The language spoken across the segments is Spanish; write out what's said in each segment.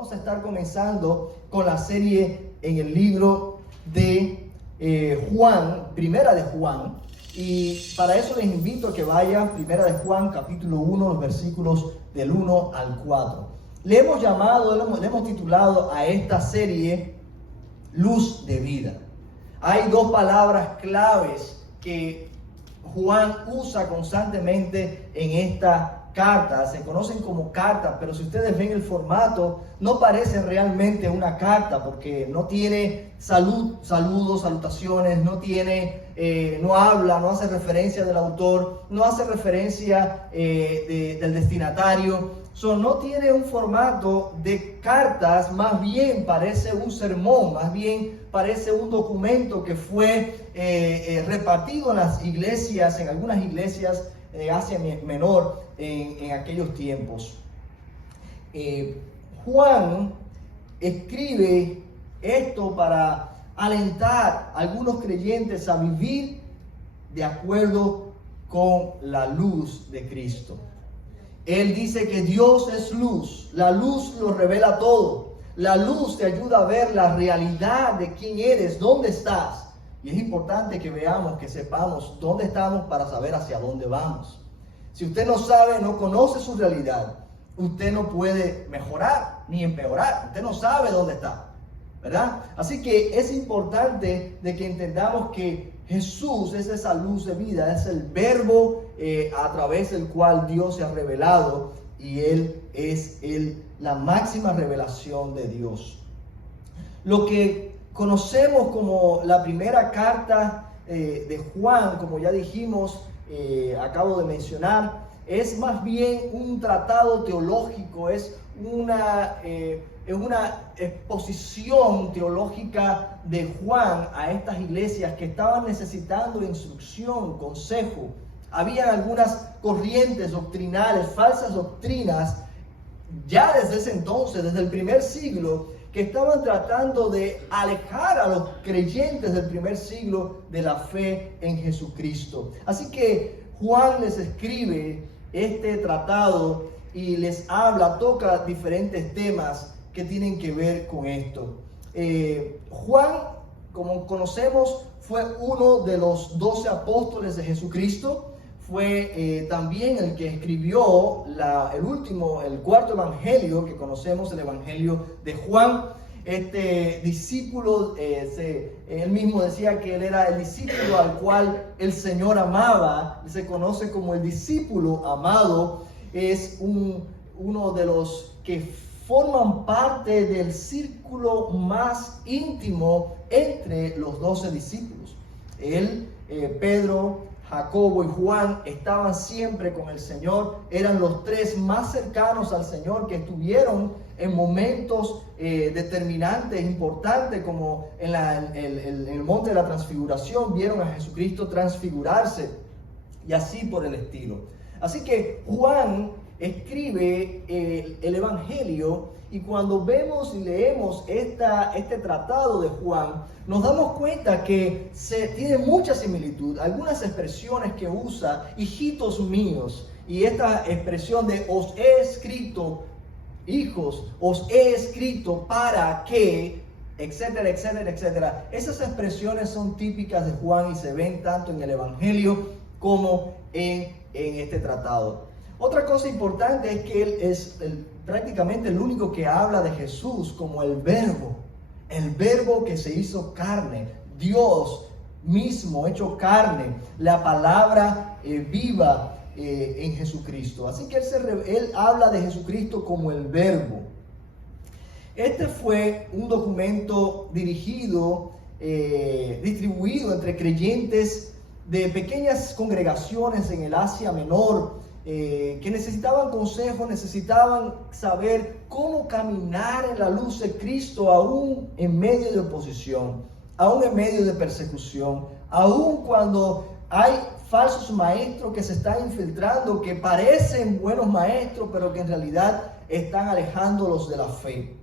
Vamos a estar comenzando con la serie en el libro de Juan, Primera de Juan. Y para eso les invito a que vayan, Primera de Juan, capítulo 1, los versículos del 1 al 4. Le hemos titulado a esta serie Luz de Vida. Hay dos palabras claves que Juan usa constantemente en esta carta. Se conocen como cartas, pero si ustedes ven el formato, no parece realmente una carta porque no tiene saludos, salutaciones, no hace referencia del autor, no hace referencia del destinatario. No tiene un formato de cartas, más bien parece un sermón, más bien parece un documento que fue repartido en las iglesias, en algunas iglesias de Asia Menor en aquellos tiempos. Juan escribe esto para alentar a algunos creyentes a vivir de acuerdo con la luz de Cristo. Él dice que Dios es luz, la luz lo revela todo, la luz te ayuda a ver la realidad de quién eres, dónde estás. Y es importante que veamos, que sepamos dónde estamos para saber hacia dónde vamos. Si usted no sabe, no conoce su realidad, usted no puede mejorar ni empeorar, usted no sabe dónde está, ¿verdad? Así que es importante de que entendamos que Jesús es esa luz de vida, es el verbo a través del cual Dios se ha revelado y Él es la máxima revelación de Dios. Lo que conocemos como la primera carta de Juan, como ya dijimos, acabo de mencionar, es más bien un tratado teológico, es una exposición teológica de Juan a estas iglesias que estaban necesitando instrucción, consejo. Había algunas corrientes doctrinales, falsas doctrinas, ya desde ese entonces, desde el primer siglo, que estaban tratando de alejar a los creyentes del primer siglo de la fe en Jesucristo. Así que Juan les escribe este tratado y les toca diferentes temas que tienen que ver con esto. Juan, como conocemos, fue uno de los 12 apóstoles de Jesucristo. Fue también el que escribió el cuarto evangelio que conocemos, el evangelio de Juan. Este discípulo, él mismo decía que él era el discípulo al cual el Señor amaba. Se conoce como el discípulo amado. Es uno de los que forman parte del círculo más íntimo entre los 12 discípulos. Pedro, Jacobo y Juan estaban siempre con el Señor, eran los tres más cercanos al Señor, que estuvieron en momentos determinantes, importantes, como en el monte de la transfiguración, vieron a Jesucristo transfigurarse y así por el estilo. Así que Juan escribe el evangelio, y cuando vemos y leemos este tratado de Juan, nos damos cuenta que tiene mucha similitud. Algunas expresiones que usa, hijitos míos, y esta expresión de os he escrito, hijos, os he escrito para que, etcétera, etcétera, etcétera. Esas expresiones son típicas de Juan y se ven tanto en el evangelio como en este tratado. Otra cosa importante es que él es prácticamente el único que habla de Jesús como el verbo que se hizo carne, Dios mismo hecho carne, la palabra viva en Jesucristo. Así que él habla de Jesucristo como el verbo. Este fue un documento distribuido entre creyentes de pequeñas congregaciones en el Asia Menor, que necesitaban consejo, necesitaban saber cómo caminar en la luz de Cristo aún en medio de oposición, aún en medio de persecución, aún cuando hay falsos maestros que se están infiltrando, que parecen buenos maestros, pero que en realidad están alejándolos de la fe.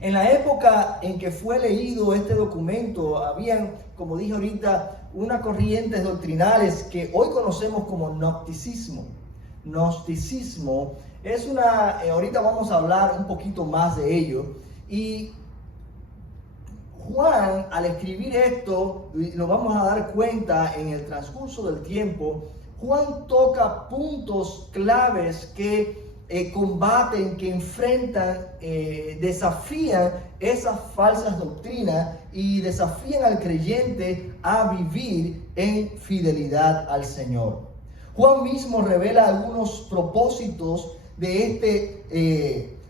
En la época en que fue leído este documento, habían, como dije ahorita, unas corrientes doctrinales que hoy conocemos como gnosticismo. Gnosticismo Ahorita vamos a hablar un poquito más de ello. Y Juan, al escribir esto, nos vamos a dar cuenta en el transcurso del tiempo, Juan toca puntos claves que combaten, que enfrentan, desafían esas falsas doctrinas y desafían al creyente a vivir en fidelidad al Señor. Juan mismo revela algunos propósitos de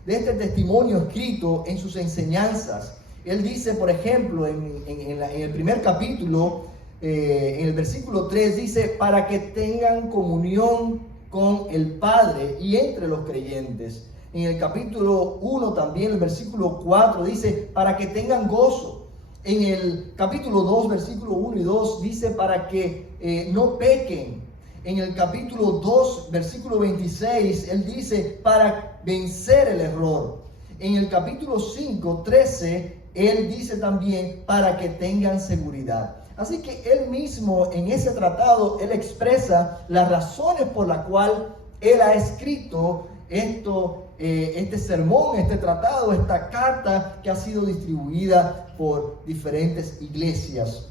este testimonio escrito en sus enseñanzas. Él dice, por ejemplo, en el primer capítulo, en el versículo 3, dice, para que tengan comunión con el Padre y entre los creyentes. En el capítulo 1 también, el versículo 4, dice, para que tengan gozo. En el capítulo 2, versículo 1 y 2, dice, para que no pequen. En el capítulo 2, versículo 26, él dice, para vencer el error. En el capítulo 5, 13, él dice también, para que tengan seguridad. Así que él mismo en ese tratado, él expresa las razones por las cuales él ha escrito este sermón, este tratado, esta carta que ha sido distribuida por diferentes iglesias.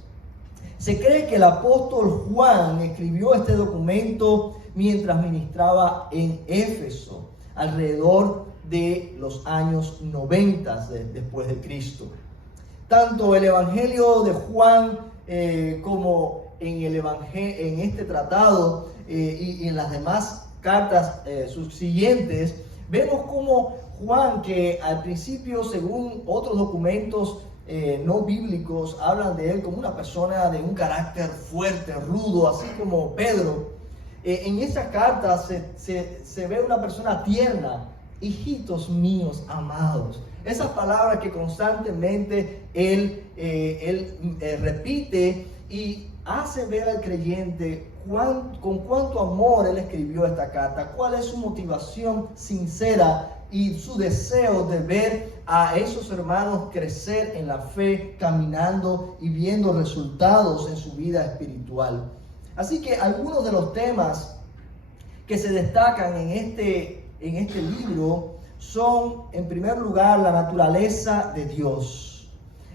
Se cree que el apóstol Juan escribió este documento mientras ministraba en Éfeso, alrededor de los años 90 después de Cristo. Tanto el Evangelio de Juan como en este tratado y en las demás cartas subsiguientes, vemos como Juan, que al principio, según otros documentos no bíblicos, hablan de él como una persona de un carácter fuerte, rudo, así como Pedro. En esa carta se ve una persona tierna, hijitos míos amados. Esas palabras que constantemente él repite y hace ver al creyente con cuánto amor él escribió esta carta, cuál es su motivación sincera y su deseo de ver a esos hermanos crecer en la fe, caminando y viendo resultados en su vida espiritual. Así que algunos de los temas que se destacan en este libro son, en primer lugar, la naturaleza de Dios.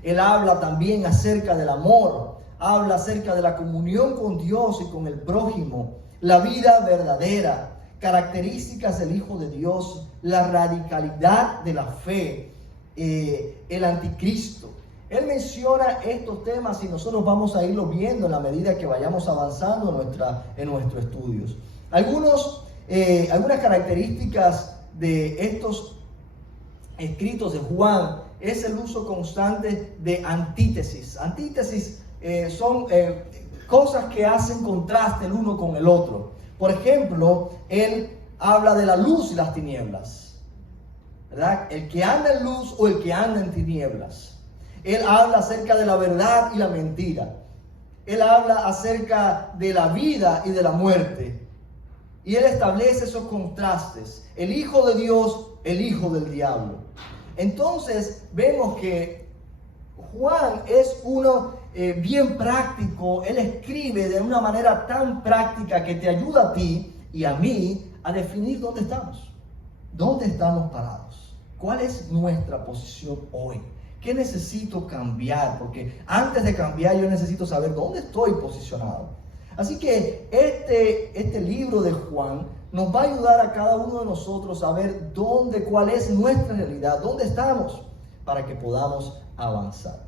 Él habla también acerca del amor, habla acerca de la comunión con Dios y con el prójimo, la vida verdadera, características del Hijo de Dios, la radicalidad de la fe, el anticristo. Él menciona estos temas y nosotros vamos a irlo viendo en la medida que vayamos avanzando en nuestros estudios. Algunas características de estos escritos de Juan es el uso constante de antítesis. Antítesis son cosas que hacen contraste el uno con el otro. Por ejemplo, él habla de la luz y las tinieblas, ¿verdad? El que anda en luz o el que anda en tinieblas. Él habla acerca de la verdad y la mentira. Él habla acerca de la vida y de la muerte. Y él establece esos contrastes. El Hijo de Dios, el Hijo del diablo. Entonces vemos que Juan es uno bien práctico. Él escribe de una manera tan práctica que te ayuda a ti y a mí a definir dónde estamos. ¿Dónde estamos parados? ¿Cuál es nuestra posición hoy? ¿Qué necesito cambiar? Porque antes de cambiar yo necesito saber dónde estoy posicionado. Así que este libro de Juan nos va a ayudar a cada uno de nosotros a ver cuál es nuestra realidad, dónde estamos, para que podamos avanzar.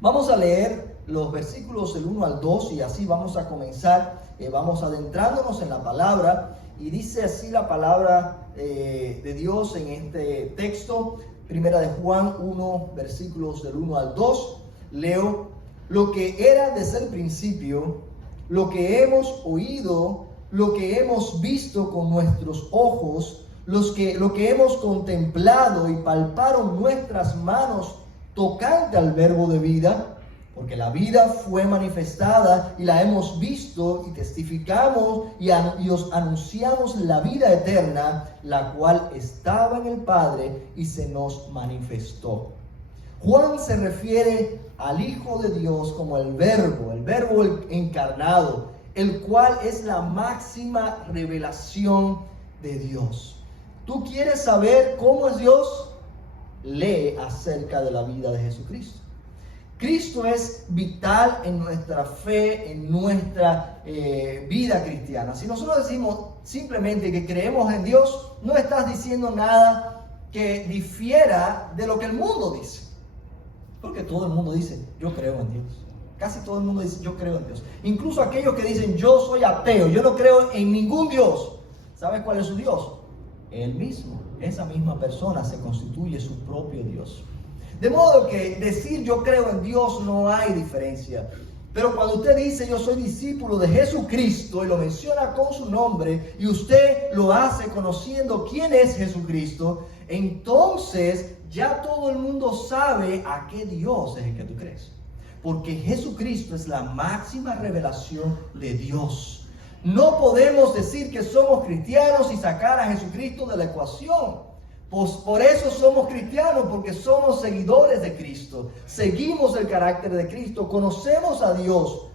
Vamos a leer los versículos del 1 al 2 y así vamos a comenzar, vamos adentrándonos en la palabra. Y dice así la palabra de Dios en este texto, primera de Juan 1, versículos del 1 al 2. Leo: lo que era desde el principio, lo que hemos oído, lo que hemos visto con nuestros ojos, lo que hemos contemplado y palparon nuestras manos tocante al verbo de vida, porque la vida fue manifestada y la hemos visto y testificamos y os anunciamos la vida eterna, la cual estaba en el Padre y se nos manifestó. Juan se refiere al Hijo de Dios como el verbo encarnado, el cual es la máxima revelación de Dios. ¿Tú quieres saber cómo es Dios? Lee acerca de la vida de Jesucristo. Cristo es vital en nuestra fe, en nuestra vida cristiana. Si nosotros decimos simplemente que creemos en Dios, no estás diciendo nada que difiera de lo que el mundo dice. Porque todo el mundo dice, yo creo en Dios. Casi todo el mundo dice, yo creo en Dios. Incluso aquellos que dicen, yo soy ateo, yo no creo en ningún Dios. ¿Sabes cuál es su Dios? Él mismo. Esa misma persona se constituye su propio Dios. De modo que decir yo creo en Dios no hay diferencia. Pero cuando usted dice yo soy discípulo de Jesucristo y lo menciona con su nombre y usted lo hace conociendo quién es Jesucristo, entonces ya todo el mundo sabe a qué Dios es el que tú crees. Porque Jesucristo es la máxima revelación de Dios. No podemos decir que somos cristianos y sacar a Jesucristo de la ecuación. Pues por eso somos cristianos, porque somos seguidores de Cristo. Seguimos el carácter de Cristo, conocemos a Dios.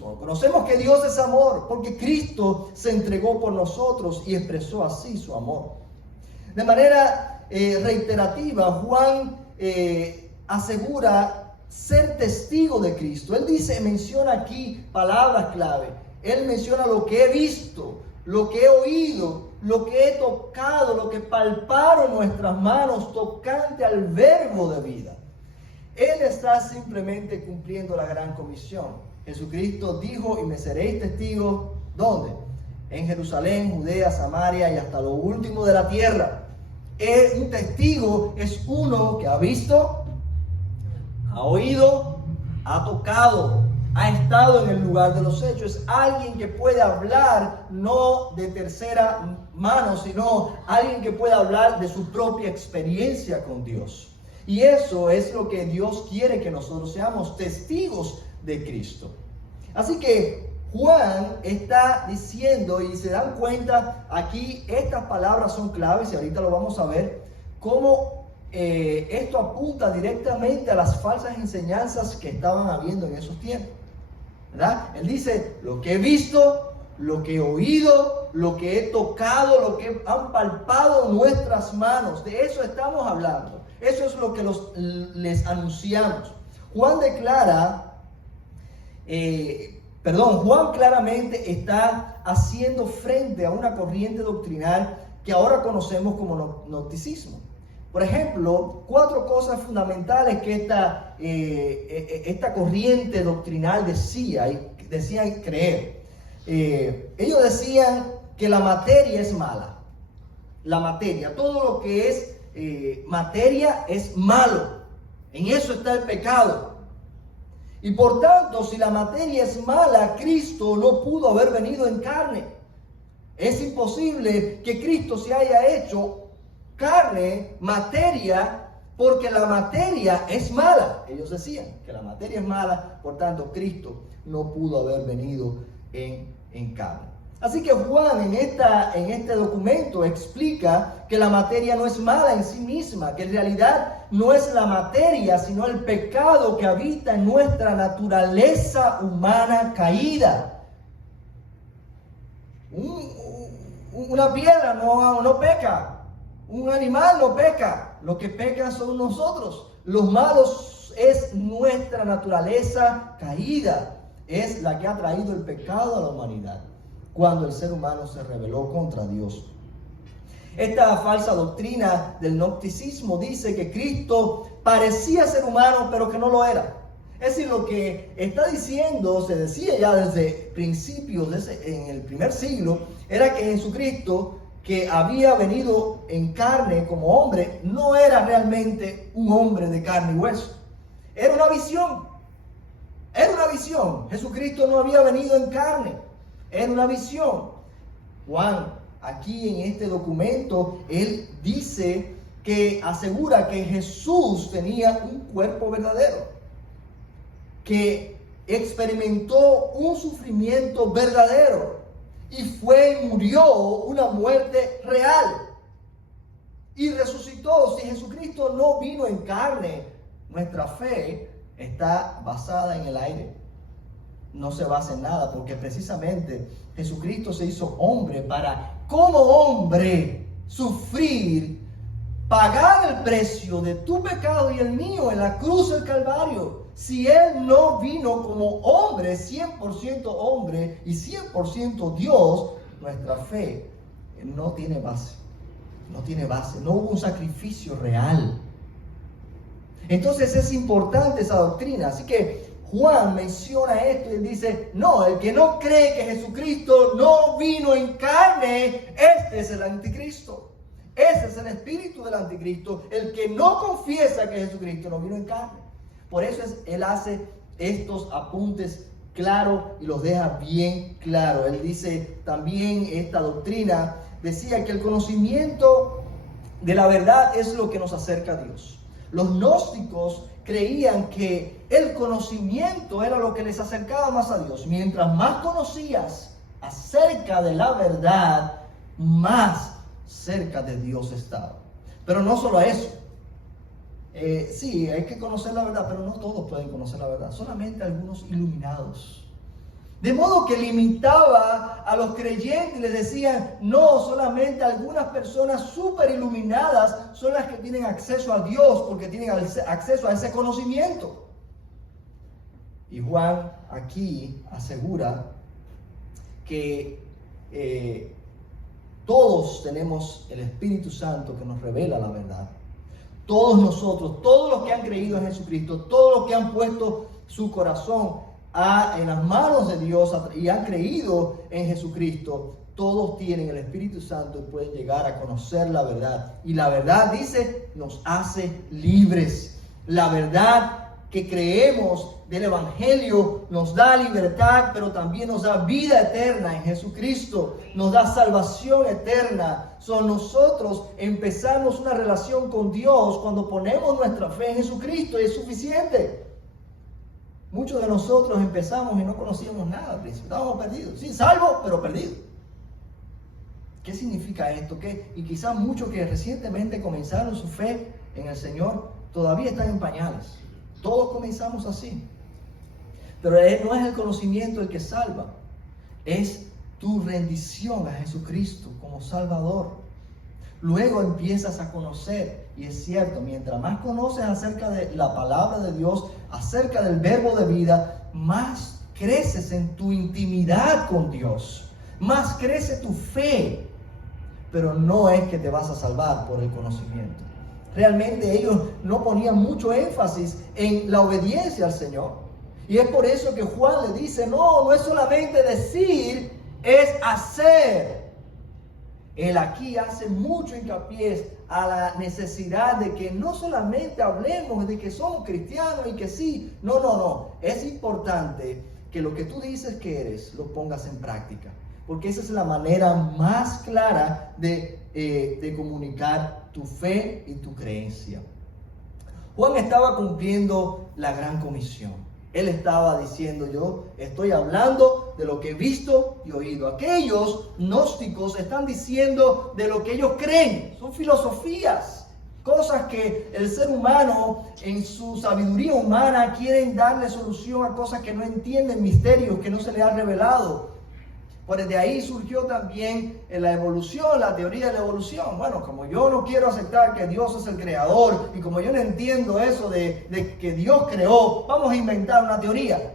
Conocemos que Dios es amor, porque Cristo se entregó por nosotros y expresó así su amor. De manera reiterativa, Juan asegura ser testigo de Cristo. Él menciona aquí palabras clave. Él menciona lo que he visto, lo que he oído, lo que he tocado, lo que palparon nuestras manos tocante al verbo de vida. Él está simplemente cumpliendo la gran comisión. Jesucristo dijo, y me seréis testigos, ¿dónde? En Jerusalén, Judea, Samaria y hasta lo último de la tierra. Un testigo es uno que ha visto, ha oído, ha tocado, ha estado en el lugar de los hechos. Es alguien que puede hablar no de tercera mano, sino alguien que puede hablar de su propia experiencia con Dios. Y eso es lo que Dios quiere que nosotros seamos, testigos de Cristo. Así que Juan está diciendo, y se dan cuenta, aquí estas palabras son claves, y ahorita lo vamos a ver, cómo esto apunta directamente a las falsas enseñanzas que estaban habiendo en esos tiempos. ¿Verdad? Él dice, lo que he visto, lo que he oído, lo que he tocado, lo que han palpado nuestras manos, de eso estamos hablando. Eso es lo que les anunciamos. Juan Juan claramente está haciendo frente a una corriente doctrinal que ahora conocemos como gnosticismo. Por ejemplo, 4 cosas fundamentales que esta corriente doctrinal decían creer. Ellos decían que la materia es mala. La materia, todo lo que es materia es malo. En eso está el pecado. Y por tanto, si la materia es mala, Cristo no pudo haber venido en carne. Es imposible que Cristo se haya hecho carne, materia, porque la materia es mala. Ellos decían que la materia es mala, por tanto Cristo no pudo haber venido en carne. Así que Juan en este documento explica que la materia no es mala en sí misma, que en realidad no es la materia, sino el pecado que habita en nuestra naturaleza humana caída. Una piedra no peca. Un animal no peca, lo que pecan son nosotros. Los malos es nuestra naturaleza caída, es la que ha traído el pecado a la humanidad, cuando el ser humano se rebeló contra Dios. Esta falsa doctrina del gnosticismo dice que Cristo parecía ser humano, pero que no lo era. Es decir, lo que está diciendo, se decía ya desde principios, en el primer siglo, era que Jesucristo, que había venido en carne como hombre, no era realmente un hombre de carne y hueso. Era una visión. Era una visión. Jesucristo no había venido en carne. Era una visión. Juan, aquí en este documento, él dice que asegura que Jesús tenía un cuerpo verdadero, que experimentó un sufrimiento verdadero, y fue y murió una muerte real. Y resucitó. Si Jesucristo no vino en carne, nuestra fe está basada en el aire. No se basa en nada, porque precisamente Jesucristo se hizo hombre para, como hombre, sufrir, pagar el precio de tu pecado y el mío en la cruz del Calvario, si Él no vino como hombre, 100% hombre y 100% Dios, nuestra fe no tiene base. No tiene base. No hubo un sacrificio real. Entonces es importante esa doctrina. Así que Juan menciona esto y dice, no, el que no cree que Jesucristo no vino en carne, este es el anticristo. Ese es el espíritu del anticristo, el que no confiesa que Jesucristo no vino en carne. Por eso él hace estos apuntes claros y los deja bien claro. Él dice también esta doctrina, decía que el conocimiento de la verdad es lo que nos acerca a Dios. Los gnósticos creían que el conocimiento era lo que les acercaba más a Dios. Mientras más conocías acerca de la verdad, más cerca de Dios estaba. Pero no solo eso. Sí, hay que conocer la verdad, pero no todos pueden conocer la verdad. Solamente algunos iluminados. De modo que limitaba a los creyentes y les decía, no, solamente algunas personas súper iluminadas son las que tienen acceso a Dios porque tienen acceso a ese conocimiento. Y Juan aquí asegura que todos tenemos el Espíritu Santo que nos revela la verdad. Todos nosotros, todos los que han creído en Jesucristo, todos los que han puesto su corazón en las manos de Dios y han creído en Jesucristo, todos tienen el Espíritu Santo y pueden llegar a conocer la verdad. Y la verdad, dice, nos hace libres. La verdad que creemos del Evangelio nos da libertad, pero también nos da vida eterna en Jesucristo, nos da salvación eterna. Nosotros empezamos una relación con Dios cuando ponemos nuestra fe en Jesucristo y es suficiente. Muchos de nosotros empezamos y no conocíamos nada al principio, estábamos perdidos, sí, salvos, pero perdidos. ¿Qué significa esto? Y quizás muchos que recientemente comenzaron su fe en el Señor todavía están en pañales. Todos comenzamos así. Pero no es el conocimiento el que salva, es tu rendición a Jesucristo como Salvador. Luego empiezas a conocer, y es cierto, mientras más conoces acerca de la palabra de Dios, acerca del verbo de vida, más creces en tu intimidad con Dios, más crece tu fe. Pero no es que te vas a salvar por el conocimiento. Realmente ellos no ponían mucho énfasis en la obediencia al Señor. Y es por eso que Juan le dice, no es solamente decir, es hacer. Él aquí hace mucho hincapié a la necesidad de que no solamente hablemos de que somos cristianos y que sí. No. Es importante que lo que tú dices que eres, lo pongas en práctica. Porque esa es la manera más clara de comunicar tu fe y tu creencia. Juan estaba cumpliendo la gran comisión. Él estaba diciendo, yo estoy hablando de lo que he visto y oído. Aquellos gnósticos están diciendo de lo que ellos creen. Son filosofías, cosas que el ser humano en su sabiduría humana quieren darle solución a cosas que no entienden, misterios que no se les ha revelado. Pues de ahí surgió también la evolución, la teoría de la evolución. Bueno, como yo no quiero aceptar que Dios es el creador y como yo no entiendo eso de que Dios creó, vamos a inventar una teoría.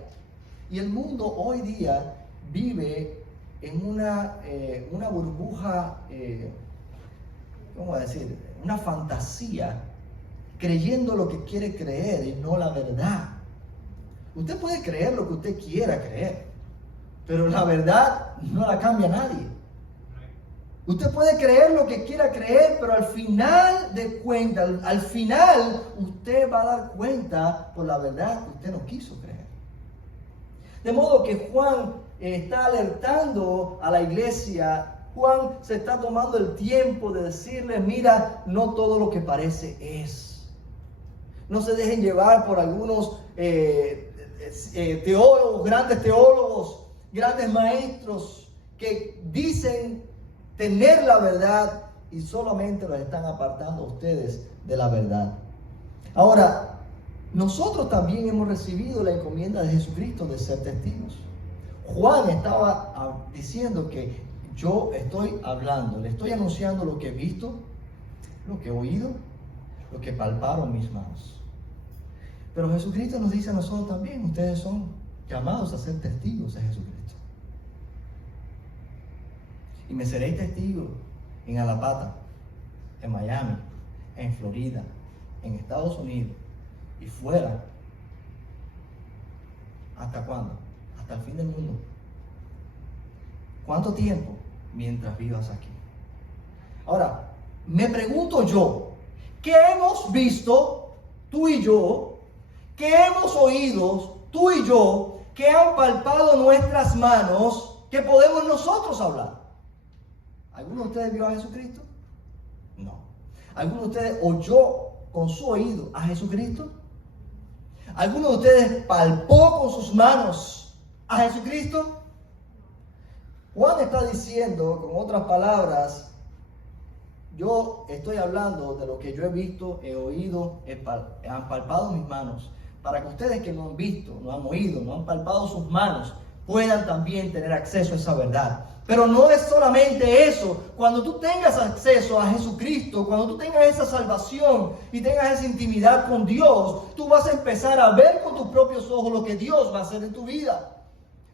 Y el mundo hoy día vive en una burbuja, ¿cómo decir? Una fantasía, creyendo lo que quiere creer y no la verdad. Usted puede creer lo que usted quiera creer, pero la verdad no la cambia nadie. Usted puede creer lo que quiera creer, pero al final de cuentas, al final usted va a dar cuenta por la verdad que usted no quiso creer. De modo que Juan está alertando a la iglesia. Juan se está tomando el tiempo de decirle, mira, no todo lo que parece es. No se dejen llevar por algunos teólogos, grandes maestros que dicen tener la verdad y solamente los están apartando a ustedes de la verdad. Ahora, nosotros también hemos recibido la encomienda de Jesucristo de ser testigos. Juan estaba diciendo que yo estoy hablando, le estoy anunciando lo que he visto, lo que he oído, lo que palparon mis manos. Pero Jesucristo nos dice a nosotros también, ustedes son llamados a ser testigos de Jesucristo. Y me seréis testigos en Alapata, en Miami, en Florida, en Estados Unidos y fuera. ¿Hasta cuándo? Hasta el fin del mundo. ¿Cuánto tiempo? Mientras vivas aquí. Ahora, me pregunto yo, ¿qué hemos visto tú y yo? ¿Qué hemos oído tú y yo? ¿Qué han palpado nuestras manos? ¿Que podemos nosotros hablar? ¿Alguno de ustedes vio a Jesucristo? No. ¿Alguno de ustedes oyó con su oído a Jesucristo? ¿Alguno de ustedes palpó con sus manos a Jesucristo? Juan está diciendo, con otras palabras, yo estoy hablando de lo que yo he visto, he oído, han palpado mis manos, para que ustedes que no han visto, no han oído, no han palpado sus manos, puedan también tener acceso a esa verdad. Pero no es solamente eso. Cuando tú tengas acceso a Jesucristo, cuando tú tengas esa salvación y tengas esa intimidad con Dios, tú vas a empezar a ver con tus propios ojos lo que Dios va a hacer en tu vida.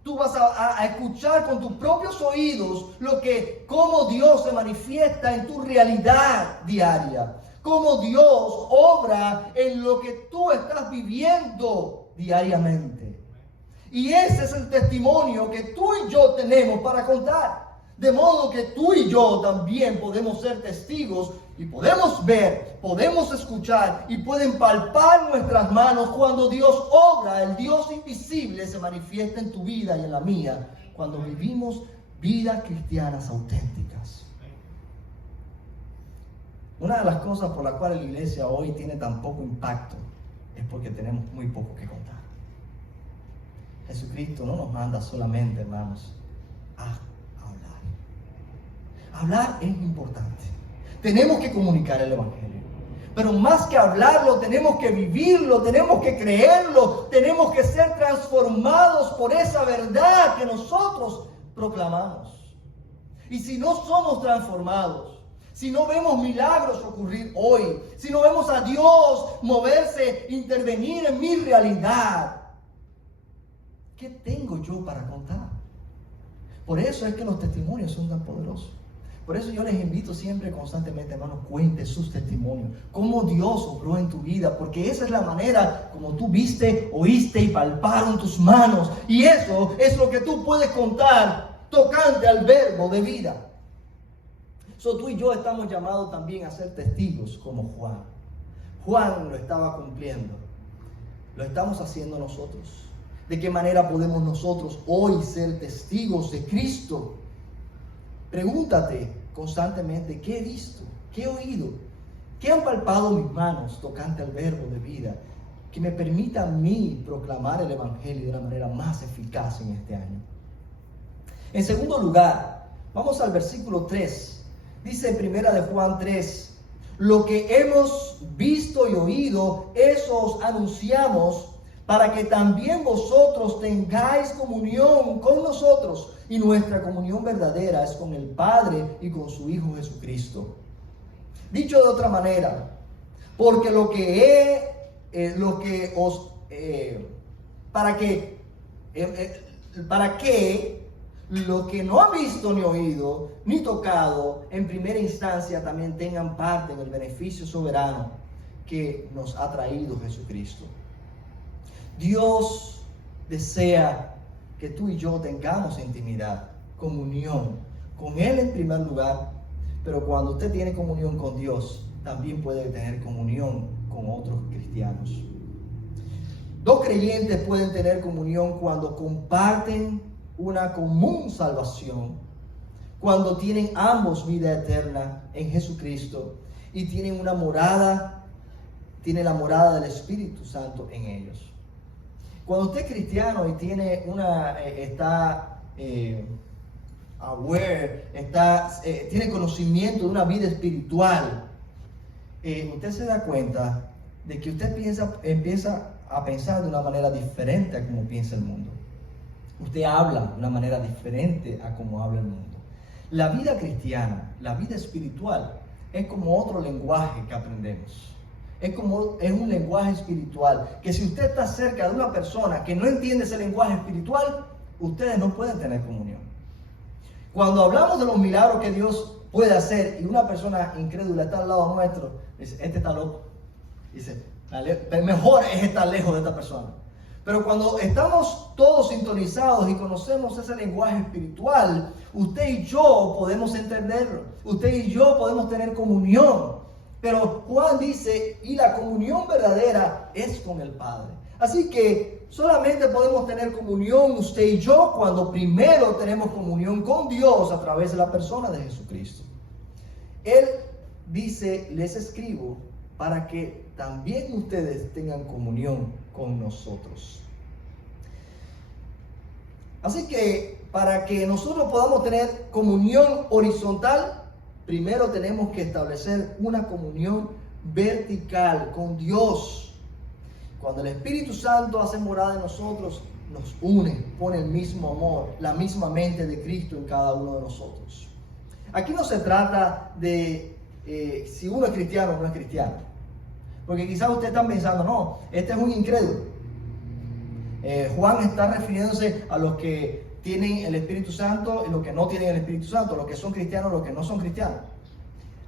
Tú vas a escuchar con tus propios oídos cómo Dios se manifiesta en tu realidad diaria. Cómo Dios obra en lo que tú estás viviendo diariamente. Y ese es el testimonio que tú y yo tenemos para contar. De modo que tú y yo también podemos ser testigos y podemos ver, podemos escuchar y pueden palpar nuestras manos cuando Dios obra, el Dios invisible se manifiesta en tu vida y en la mía, cuando vivimos vidas cristianas auténticas. Una de las cosas por las cuales la iglesia hoy tiene tan poco impacto es porque tenemos muy poco que contar. Jesucristo no nos manda solamente, hermanos, a hablar. Hablar es importante. Tenemos que comunicar el Evangelio. Pero más que hablarlo, tenemos que vivirlo, tenemos que creerlo, tenemos que ser transformados por esa verdad que nosotros proclamamos. Y si no somos transformados, si no vemos milagros ocurrir hoy, si no vemos a Dios moverse, intervenir en mi realidad, ¿qué tengo yo para contar? Por eso es que los testimonios son tan poderosos. Por eso yo les invito siempre, constantemente, hermanos, cuente sus testimonios. Cómo Dios obró en tu vida. Porque esa es la manera como tú viste, oíste y palparon tus manos. Y eso es lo que tú puedes contar tocante al verbo de vida. Tú y yo estamos llamados también a ser testigos como Juan. Juan lo estaba cumpliendo. Lo estamos haciendo nosotros. ¿De qué manera podemos nosotros hoy ser testigos de Cristo? Pregúntate constantemente, ¿qué he visto? ¿Qué he oído? ¿Qué han palpado mis manos tocante al verbo de vida? Que me permita a mí proclamar el Evangelio de una manera más eficaz en este año. En segundo lugar, vamos al versículo 3. Dice en primera de Juan 3, lo que hemos visto y oído, eso os anunciamos, para que también vosotros tengáis comunión con nosotros. Y nuestra comunión verdadera es con el Padre y con su Hijo Jesucristo. Dicho de otra manera, porque para que lo que no han visto ni oído ni tocado en primera instancia también tengan parte en el beneficio soberano que nos ha traído Jesucristo. Dios desea que tú y yo tengamos intimidad, comunión con Él en primer lugar, pero cuando usted tiene comunión con Dios, también puede tener comunión con otros cristianos. Dos creyentes pueden tener comunión cuando comparten una común salvación, cuando tienen ambos vida eterna en Jesucristo y tienen la morada del Espíritu Santo en ellos. Cuando usted es cristiano y tiene tiene conocimiento de una vida espiritual, usted se da cuenta de que usted empieza a pensar de una manera diferente a como piensa el mundo. Usted habla de una manera diferente a como habla el mundo. La vida cristiana, la vida espiritual, es como otro lenguaje que aprendemos. Es un lenguaje espiritual, que si usted está cerca de una persona que no entiende ese lenguaje espiritual, ustedes no pueden tener comunión. Cuando hablamos de los milagros que Dios puede hacer y una persona incrédula está al lado nuestro, dice, este está loco. Dice, mejor es estar lejos de esta persona. Pero cuando estamos todos sintonizados y conocemos ese lenguaje espiritual, usted y yo podemos entenderlo. Usted y yo podemos tener comunión. Pero Juan dice, y la comunión verdadera es con el Padre. Así que solamente podemos tener comunión usted y yo cuando primero tenemos comunión con Dios a través de la persona de Jesucristo. Él dice, les escribo para que también ustedes tengan comunión con nosotros. Así que para que nosotros podamos tener comunión horizontal, primero tenemos que establecer una comunión vertical con Dios. Cuando el Espíritu Santo hace morada en nosotros, nos une, pone el mismo amor, la misma mente de Cristo en cada uno de nosotros. Aquí no se trata de si uno es cristiano o no es cristiano. Porque quizás ustedes están pensando, no, este es un incrédulo. Juan está refiriéndose a los que tienen el Espíritu Santo y los que no tienen el Espíritu Santo, los que son cristianos y los que no son cristianos.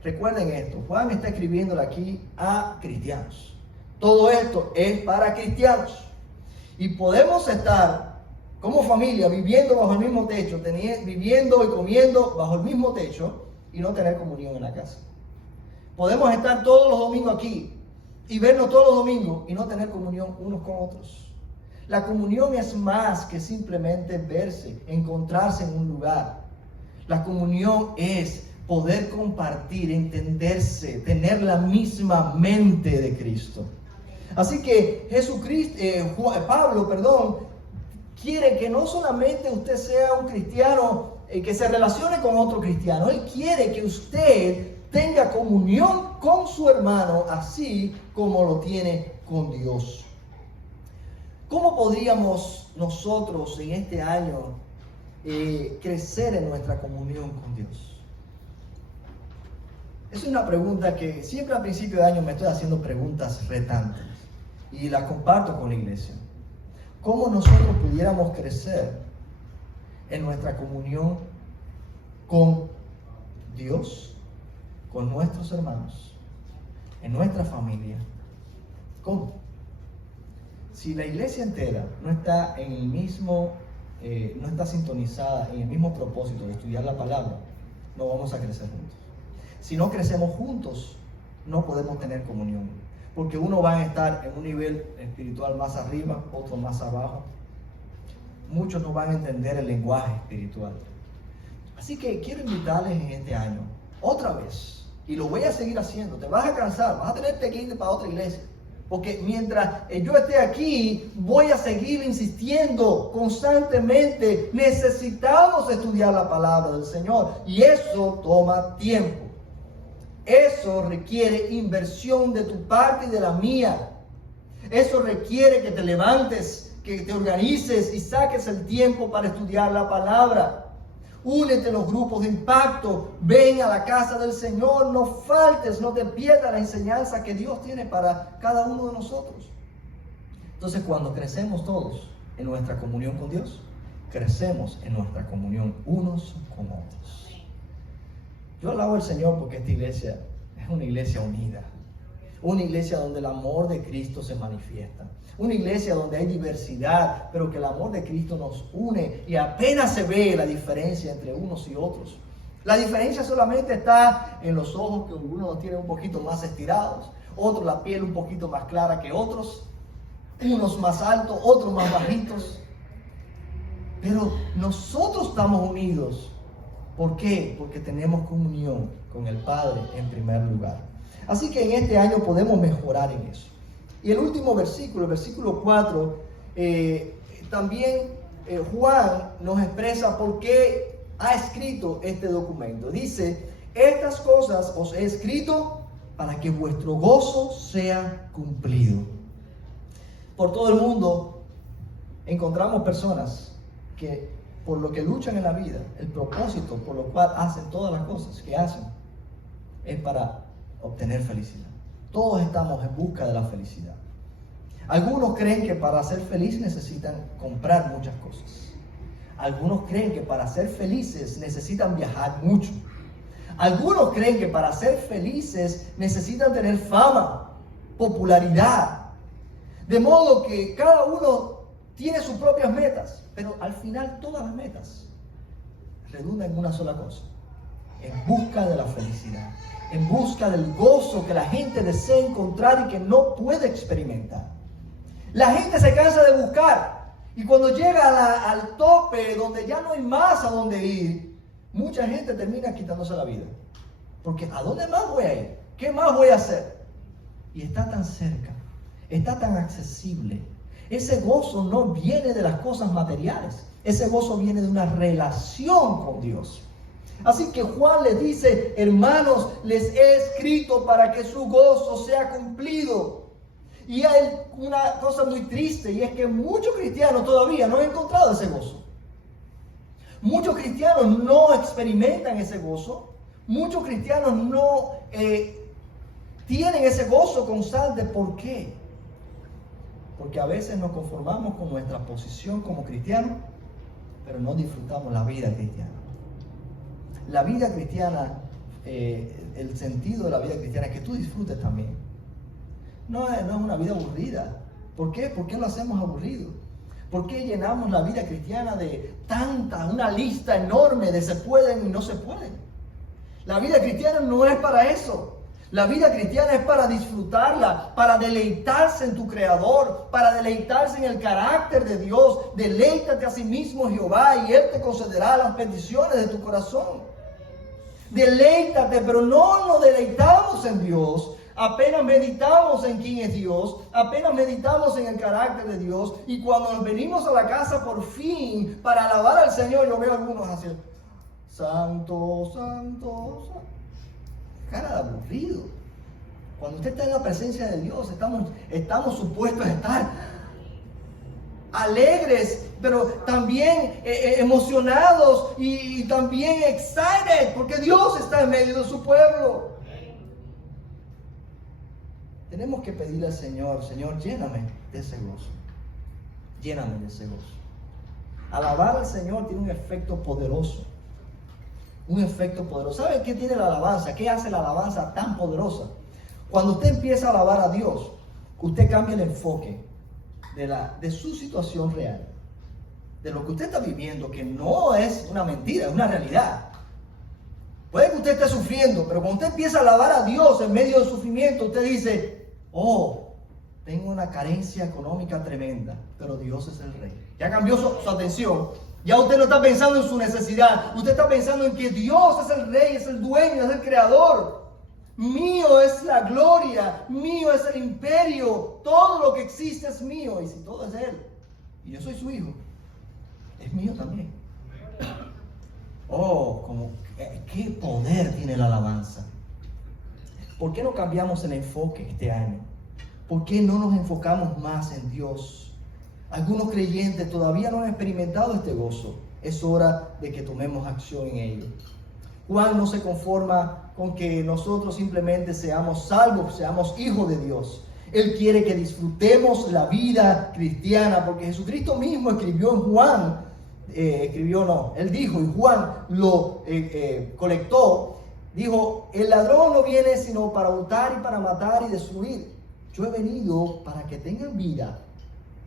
Recuerden esto, Juan está escribiéndole aquí a cristianos. Todo esto es para cristianos. Y podemos estar como familia viviendo bajo el mismo techo, viviendo y comiendo bajo el mismo techo y no tener comunión en la casa. Podemos estar todos los domingos aquí y vernos todos los domingos y no tener comunión unos con otros. La comunión es más que simplemente verse, encontrarse en un lugar. La comunión es poder compartir, entenderse, tener la misma mente de Cristo. Así que Pablo, quiere que no solamente usted sea un cristiano que se relacione con otro cristiano. Él quiere que usted tenga comunión con su hermano, así como lo tiene con Dios. ¿Cómo podríamos nosotros en este año crecer en nuestra comunión con Dios? Es una pregunta que siempre al principio de año me estoy haciendo preguntas retantes y las comparto con la iglesia. ¿Cómo nosotros pudiéramos crecer en nuestra comunión con Dios, con nuestros hermanos, en nuestra familia? ¿Cómo? Si la iglesia entera no está en el mismo, no está sintonizada en el mismo propósito de estudiar la palabra, no vamos a crecer juntos. Si no crecemos juntos, no podemos tener comunión. Porque uno va a estar en un nivel espiritual más arriba, otro más abajo. Muchos no van a entender el lenguaje espiritual. Así que quiero invitarles en este año, otra vez, y lo voy a seguir haciendo. Te vas a cansar, vas a tener que ir para otra iglesia. Porque mientras yo esté aquí, voy a seguir insistiendo constantemente. Necesitamos estudiar la palabra del Señor. Y eso toma tiempo. Eso requiere inversión de tu parte y de la mía. Eso requiere que te levantes, que te organices y saques el tiempo para estudiar la palabra. Únete a los grupos de impacto, ven a la casa del Señor, no faltes, no te pierdas la enseñanza que Dios tiene para cada uno de nosotros. Entonces, cuando crecemos todos en nuestra comunión con Dios, crecemos en nuestra comunión unos con otros. Yo alabo al Señor porque esta iglesia es una iglesia unida. Una iglesia donde el amor de Cristo se manifiesta. Una iglesia donde hay diversidad, pero que el amor de Cristo nos une y apenas se ve la diferencia entre unos y otros. La diferencia solamente está en los ojos, que algunos los tienen un poquito más estirados, otros la piel un poquito más clara que otros, unos más altos, otros más bajitos. Pero nosotros estamos unidos. ¿Por qué? Porque tenemos comunión con el Padre en primer lugar. Así que en este año podemos mejorar en eso. Y el último versículo, el versículo 4, también Juan nos expresa por qué ha escrito este documento. Dice, estas cosas os he escrito para que vuestro gozo sea cumplido. Por todo el mundo encontramos personas que por lo que luchan en la vida, el propósito por lo cual hacen todas las cosas que hacen, es para obtener felicidad. Todos estamos en busca de la felicidad. Algunos creen que para ser feliz necesitan comprar muchas cosas. Algunos creen que para ser felices necesitan viajar mucho. Algunos creen que para ser felices necesitan tener fama, popularidad. De modo que cada uno tiene sus propias metas, pero al final todas las metas redundan en una sola cosa: en busca de la felicidad, en busca del gozo que la gente desea encontrar y que no puede experimentar. La gente se cansa de buscar, y cuando llega al tope donde ya no hay más a dónde ir, mucha gente termina quitándose la vida. Porque ¿a dónde más voy a ir? ¿Qué más voy a hacer? Y está tan cerca, está tan accesible. Ese gozo no viene de las cosas materiales. Ese gozo viene de una relación con Dios. Así que Juan les dice: hermanos, les he escrito para que su gozo sea cumplido. Y hay una cosa muy triste, y es que muchos cristianos todavía no han encontrado ese gozo. Muchos cristianos no experimentan ese gozo. Muchos cristianos no tienen ese gozo constante. ¿Por qué? Porque a veces nos conformamos con nuestra posición como cristianos, pero no disfrutamos la vida cristiana. La vida cristiana, el sentido de la vida cristiana es que tú disfrutes también. No es una vida aburrida. ¿Por qué? ¿Por qué lo hacemos aburrido? ¿Por qué llenamos la vida cristiana de una lista enorme de se pueden y no se pueden? La vida cristiana no es para eso. La vida cristiana es para disfrutarla, para deleitarse en tu Creador, para deleitarse en el carácter de Dios. Deleítate a sí mismo, Jehová, y Él te concederá las peticiones de tu corazón. Deleítate, pero no nos deleitamos en Dios. Apenas meditamos en quién es Dios, apenas meditamos en el carácter de Dios, y cuando nos venimos a la casa por fin para alabar al Señor, yo veo a algunos así: santo, santo, santo. Cara de aburrido. Cuando usted está en la presencia de Dios, estamos supuestos a estar alegres, pero también emocionados y también excited, porque Dios está en medio de su pueblo. Tenemos que pedirle al Señor: Señor, lléname de ese gozo. Lléname de ese gozo. Alabar al Señor tiene un efecto poderoso. Un efecto poderoso. ¿Sabe qué tiene la alabanza? ¿Qué hace la alabanza tan poderosa? Cuando usted empieza a alabar a Dios, usted cambia el enfoque de su situación real, de lo que usted está viviendo, que no es una mentira, es una realidad. Puede que usted esté sufriendo, pero cuando usted empieza a alabar a Dios en medio del sufrimiento, usted dice: oh, tengo una carencia económica tremenda, pero Dios es el Rey. Ya cambió su atención. Ya usted no está pensando en su necesidad. Usted está pensando en que Dios es el Rey, es el dueño, es el creador. Mío es la gloria, mío es el imperio. Todo lo que existe es mío. Y si todo es de Él, y yo soy su hijo, es mío también. Oh, qué poder tiene la alabanza. ¿Por qué no cambiamos el enfoque este año? ¿Por qué no nos enfocamos más en Dios? Algunos creyentes todavía no han experimentado este gozo. Es hora de que tomemos acción en ello. Juan no se conforma con que nosotros simplemente seamos salvos, seamos hijos de Dios. Él quiere que disfrutemos la vida cristiana, porque Jesucristo mismo escribió en Juan, él dijo, y Juan lo colectó, dijo: el ladrón no viene sino para hurtar y para matar y destruir. Yo he venido para que tengan vida,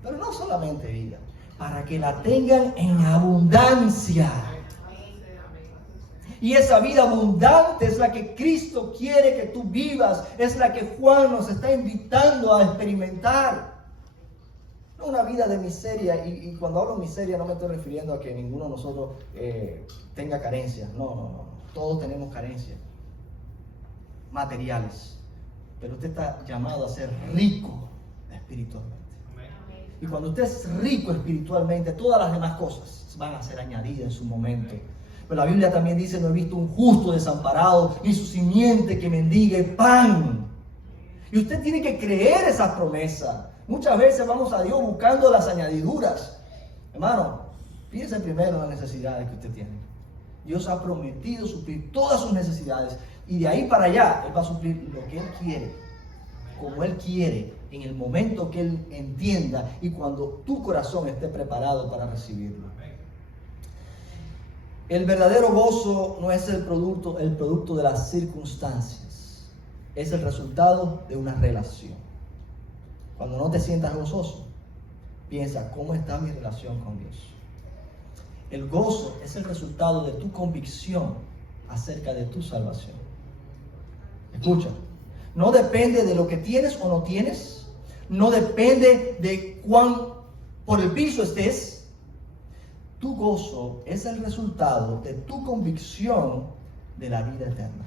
pero no solamente vida, para que la tengan en abundancia. Y esa vida abundante es la que Cristo quiere que tú vivas, es la que Juan nos está invitando a experimentar. No una vida de miseria, y cuando hablo de miseria no me estoy refiriendo a que ninguno de nosotros tenga carencias. No, todos tenemos carencias materiales, pero usted está llamado a ser rico espiritualmente. Y cuando usted es rico espiritualmente, todas las demás cosas van a ser añadidas en su momento. Pero la Biblia también dice: no he visto un justo desamparado, ni su simiente que mendigue pan. Y usted tiene que creer esa promesa. Muchas veces vamos a Dios buscando las añadiduras. Hermano, Piense primero en las necesidades que usted tiene. Dios ha prometido suplir todas sus necesidades y de ahí para allá Él va a suplir lo que Él quiere, como Él quiere, en el momento que Él entienda y cuando tu corazón esté preparado para recibirlo. El verdadero gozo no es el producto de las circunstancias, es el resultado de una relación. Cuando no te sientas gozoso, piensa, ¿cómo está mi relación con Dios? El gozo es el resultado de tu convicción acerca de tu salvación. Escucha, no depende de lo que tienes o no tienes, no depende de cuán por el piso estés. Tu gozo es el resultado de tu convicción de la vida eterna.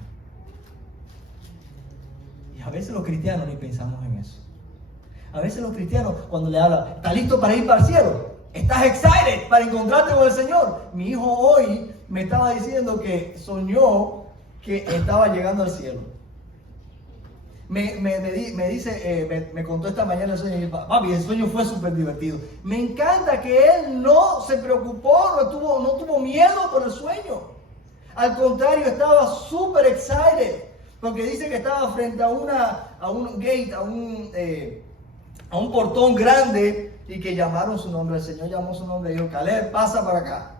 Y a veces los cristianos ni pensamos en eso. A veces los cristianos cuando le hablan, ¿estás listo para ir para el cielo? ¿Estás excited para encontrarte con el Señor? Mi hijo hoy me estaba diciendo que soñó que estaba llegando al cielo. Me contó esta mañana el sueño y papi, el sueño fue súper divertido. Me encanta que él no se preocupó, no tuvo miedo por el sueño. Al contrario, estaba súper excited, porque dice que estaba frente a un gate, a un portón grande y que llamaron su nombre. El Señor llamó su nombre y dijo, Caleb, pasa para acá.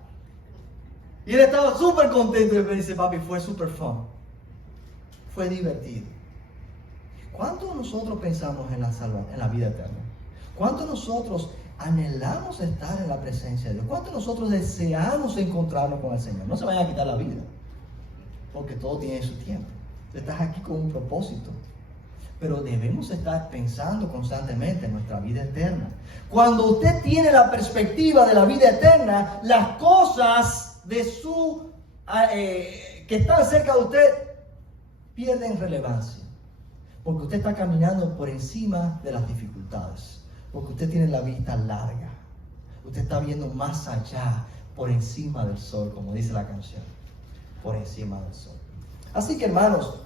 Y él estaba súper contento y me dice, papi, fue súper fun. Fue divertido. ¿Cuánto nosotros pensamos en la vida eterna? ¿Cuánto nosotros anhelamos estar en la presencia de Dios? ¿Cuánto nosotros deseamos encontrarnos con el Señor? No se vayan a quitar la vida, porque todo tiene su tiempo. Tú estás aquí con un propósito, pero debemos estar pensando constantemente en nuestra vida eterna. Cuando usted tiene la perspectiva de la vida eterna, las cosas que están cerca de usted pierden relevancia. Porque usted está caminando por encima de las dificultades. Porque usted tiene la vista larga. Usted está viendo más allá, por encima del sol, como dice la canción. Por encima del sol. Así que, hermanos,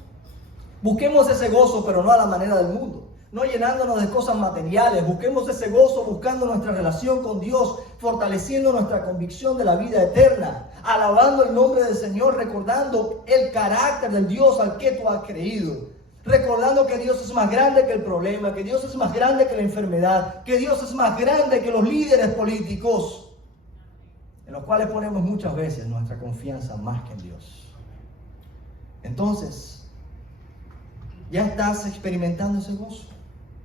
busquemos ese gozo, pero no a la manera del mundo. No llenándonos de cosas materiales. Busquemos ese gozo buscando nuestra relación con Dios, fortaleciendo nuestra convicción de la vida eterna, alabando el nombre del Señor, recordando el carácter del Dios al que tú has creído. Recordando que Dios es más grande que el problema, que Dios es más grande que la enfermedad, que Dios es más grande que los líderes políticos, en los cuales ponemos muchas veces nuestra confianza más que en Dios. Entonces, ya estás experimentando ese gozo.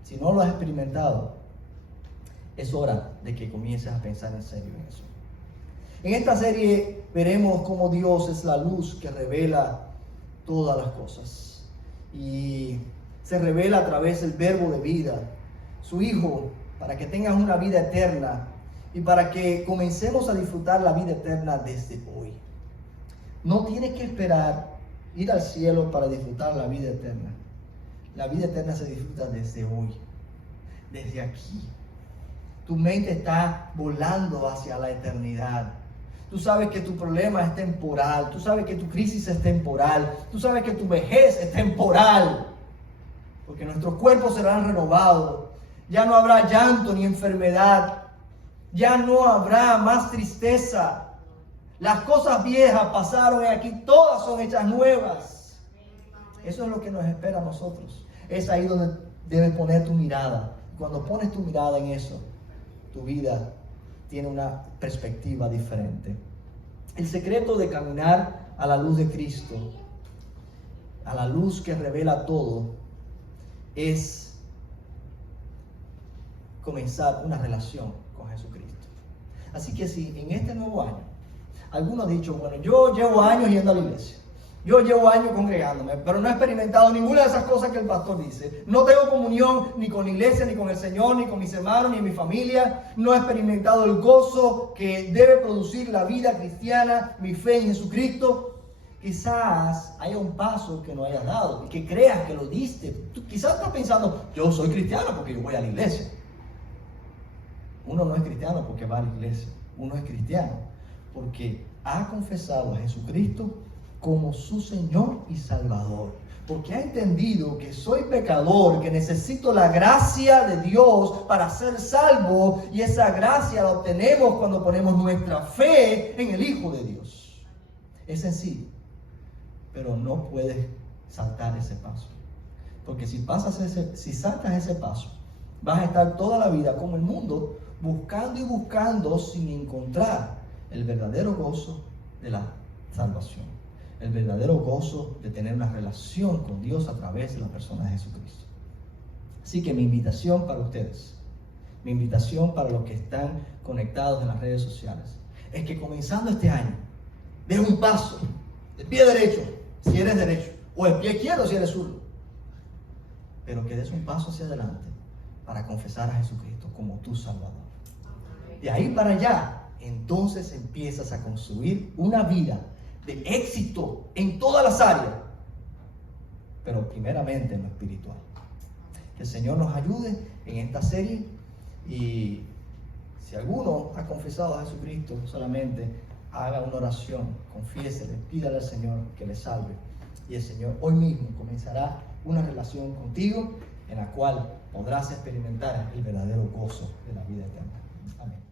Si no lo has experimentado, es hora de que comiences a pensar en serio en eso. En esta serie veremos cómo Dios es la luz que revela todas las cosas. Y se revela a través del verbo de vida, su Hijo, para que tengas una vida eterna y para que comencemos a disfrutar la vida eterna desde hoy. No tienes que esperar ir al cielo para disfrutar la vida eterna. La vida eterna se disfruta desde hoy, desde aquí. Tu mente está volando hacia la eternidad. Tú sabes que tu problema es temporal. Tú sabes que tu crisis es temporal. Tú sabes que tu vejez es temporal. Porque nuestros cuerpos serán renovados. Ya no habrá llanto ni enfermedad. Ya no habrá más tristeza. Las cosas viejas pasaron y aquí todas son hechas nuevas. Eso es lo que nos espera a nosotros. Es ahí donde debes poner tu mirada. Cuando pones tu mirada en eso, tu vida tiene una perspectiva diferente. El secreto de caminar a la luz de Cristo, a la luz que revela todo, es comenzar una relación con Jesucristo. Así que si en este nuevo año, algunos han dicho, bueno, yo llevo años yendo a la iglesia, yo llevo años congregándome, pero no he experimentado ninguna de esas cosas que el pastor dice. No tengo comunión ni con la iglesia, ni con el Señor, ni con mis hermanos, ni en mi familia. No he experimentado el gozo que debe producir la vida cristiana, mi fe en Jesucristo. Quizás haya un paso que no hayas dado y que creas que lo diste. Tú quizás estás pensando, yo soy cristiano porque yo voy a la iglesia. Uno no es cristiano porque va a la iglesia. Uno es cristiano porque ha confesado a Jesucristo como su Señor y Salvador. porque ha entendido que soy pecador, que necesito la gracia de Dios para ser salvo, y esa gracia la obtenemos cuando ponemos nuestra fe en el Hijo de Dios. Es sencillo, pero no puedes saltar ese paso, porque si saltas ese paso, vas a estar toda la vida como el mundo, buscando y buscando sin encontrar el verdadero gozo de la salvación, el verdadero gozo de tener una relación con Dios a través de la persona de Jesucristo. Así que mi invitación para ustedes, mi invitación para los que están conectados en las redes sociales, es que comenzando este año, des un paso, el pie derecho, si eres derecho, o el pie izquierdo si eres zurdo, pero que des un paso hacia adelante para confesar a Jesucristo como tu Salvador. De ahí para allá, entonces empiezas a construir una vida de éxito en todas las áreas, pero primeramente en lo espiritual. Que el Señor nos ayude en esta serie, y si alguno ha confesado a Jesucristo, solamente haga una oración, confiésele, pídale al Señor que le salve, y el Señor hoy mismo comenzará una relación contigo en la cual podrás experimentar el verdadero gozo de la vida eterna. Amén.